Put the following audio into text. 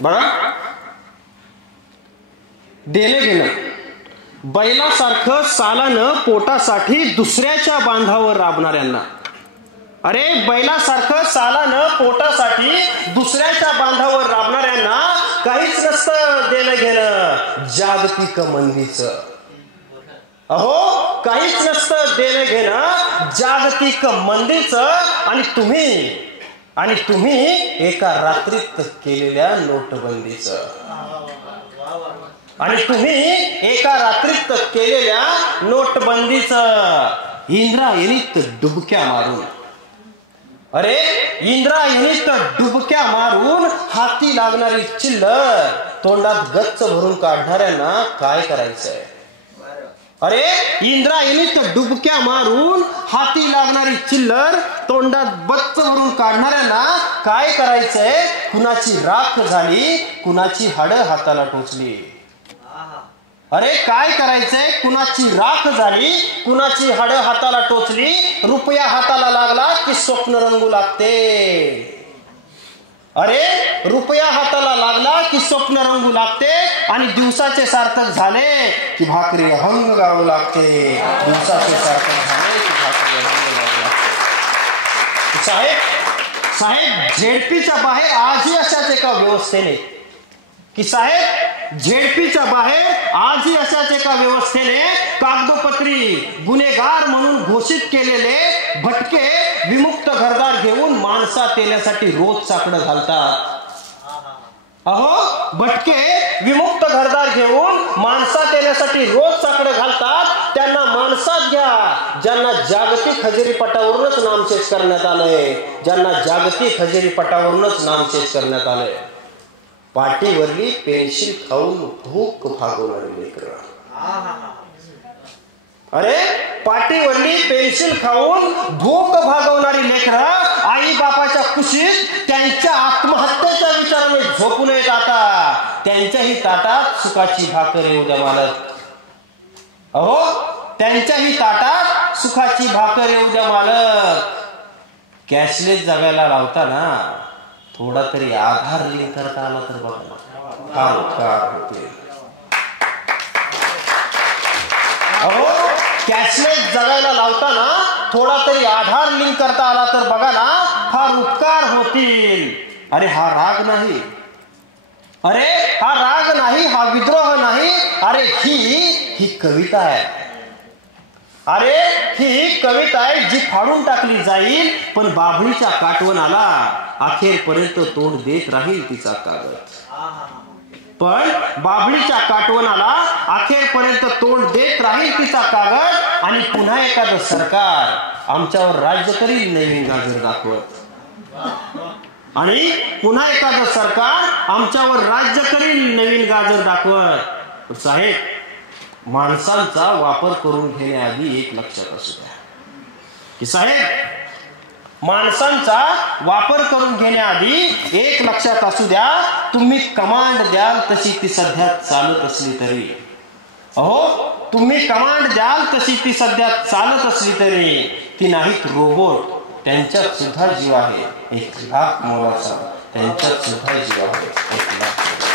बघा, देणं घेणं. बैलासारखं सालानं पोटासाठी दुसऱ्याच्या बांधावर राबणाऱ्यांना, अरे बैलासारखं सालानं पोटासाठी दुसऱ्याच्या बांधावर राबणाऱ्यांना काहीच नसतं देणं घेणं जागतिक मंदीचं. अहो, काहीच नसतं देणं घेणं जागतिक मंदीचं. आणि तुम्ही एका रात्रीत केलेल्या नोटबंदीचं, आणि तुम्ही एका रात्रीत केलेल्या नोटबंदीचं. इंद्रायणीत डुबक्या मारून, अरे इंद्रायणीत डुबक्या मारून हाती लागणारी चिल्लर तोंडात गच्च भरून काढणाऱ्यांना काय करायचंय? अरे इंद्रायणीत डुबक्या मारून हाती लागणारी चिल्लर तोंडात बच्च भरून काढणाऱ्यांना काय करायचंय? कुणाची राख झाली, कुणाची हाडं हाताला टोचली. अरे काय करायचंय? कुणाची राख झाली, कुणाची हाडं हाताला टोचली. रुपया हाताला लागला की स्वप्न रंगू लागते. अरे रुपया हाताला लागला की स्वप्न रंगू लागते. आणि दिवसाचे सार्थक झाले की भाकरी अभंग गाऊ लागते. दिवसाचे सार्थक झाले की भाकरी अभंग गाऊ लागते. साहेब झेडपीच्या बाहेर आजही अशाच एका व्यवस्थेने, की साहेब झेडपीच्या बाहेर आजही अशाच एका व्यवस्थेने कागदोपत्री गुन्हेगार म्हणून घोषित केलेले भटके विमुक्त घरदार घेऊन माणसात येण्यासाठी रोज साकडं घालतात. अहो, भटके विमुक्त घरदार घेऊन माणसात येण्यासाठी रोज साकडं घालतात. त्यांना माणसात घ्या ज्यांना जागतिक हजेरीपटावरूनच नामशेष करण्यात आलंय, ज्यांना जागतिक हजेरीपटावरूनच नामशेष करण्यात आलंय. पाटीवरली पेन्सिल खाऊन भूक भागवणारी लेकरं, अरे पाटीवरली पेन्सिल खाऊन भूक भागवणारी लेकरं आई बापाच्या कुशीत त्यांच्या आत्महत्येच्या विचाराने झोपून येत. आता त्यांच्याही ताटात सुखाची भाकर येऊ द्या मालक. अहो, त्यांच्याही ताटात सुखाची भाकर येऊ द्या मालक. कॅशलेस जगायला लावताना थोडा तरी आधार लिंक करता आला तर बघा, फार उपकार होते. अहो, कॅशलेस जगायला लावताना थोडा तरी आधार लिंक करता आला तर बघा ना, फार उपकार होतील. अरे हा राग नाही, अरे हा राग नाही, हा विद्रोह नाही. अरे ही कविता आहे. अरे ही कविता आहे जी फाडून टाकली जाईल, पण बाभळीच्या काटवनाला अखेरपर्यंत तोंड देत राहील तिचा कागद. पण बाभळीच्या काटवनाला अखेरपर्यंत तोंड देत राहील तिचा कागद. आणि पुन्हा एखादं सरकार आमच्यावर राज्य करील नवीन गाजर दाखवत, आणि पुन्हा एखादं सरकार आमच्यावर राज्य करील नवीन गाजर दाखवत. साहेब, माणसांचा वापर करून घेण्याआधी एक लक्षात असू द्या, की साहेब माणसांचा वापर करून घेण्याआधी एक लक्षात असू द्या, तुम्ही कमांड द्याल तशी ती सध्या चालत असली तरी, अहो तुम्ही कमांड द्याल तशी ती सध्या चालत असली तरी ती नाहीत रोबोट. त्यांच्यात सुद्धा जीव आहे एक लाख मोलाचा. त्यांच्यात सुद्धा जीव आहे एक लाख.